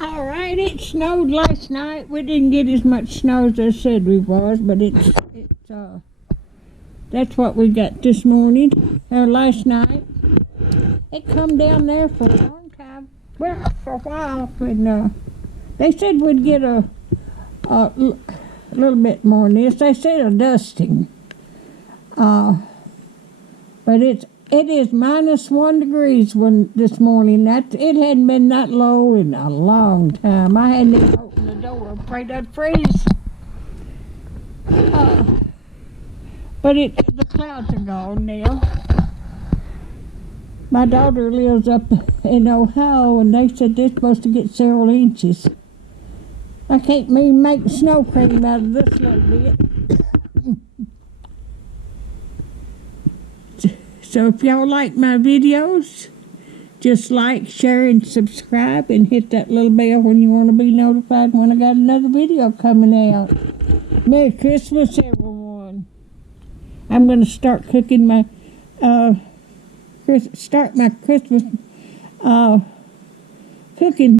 All right, it snowed last night. We didn't get as much snow as I said we was, but that's what we got this morning or last night. It come down there for a long time. Well, for a while, and they said we'd get a little bit more than this. They said a dusting, but it is -1 degrees this morning. It hadn't been that low in a long time. I hadn't even opened the door, afraid I'd freeze. But the clouds are gone now. My daughter lives up in Ohio, and they said they're supposed to get several inches. I can't even make snow cream out of this little bit. So if y'all like my videos, just like, share, and subscribe, and hit that little bell when you want to be notified when I got another video coming out. Merry Christmas, everyone. I'm going to start cooking my Christmas cooking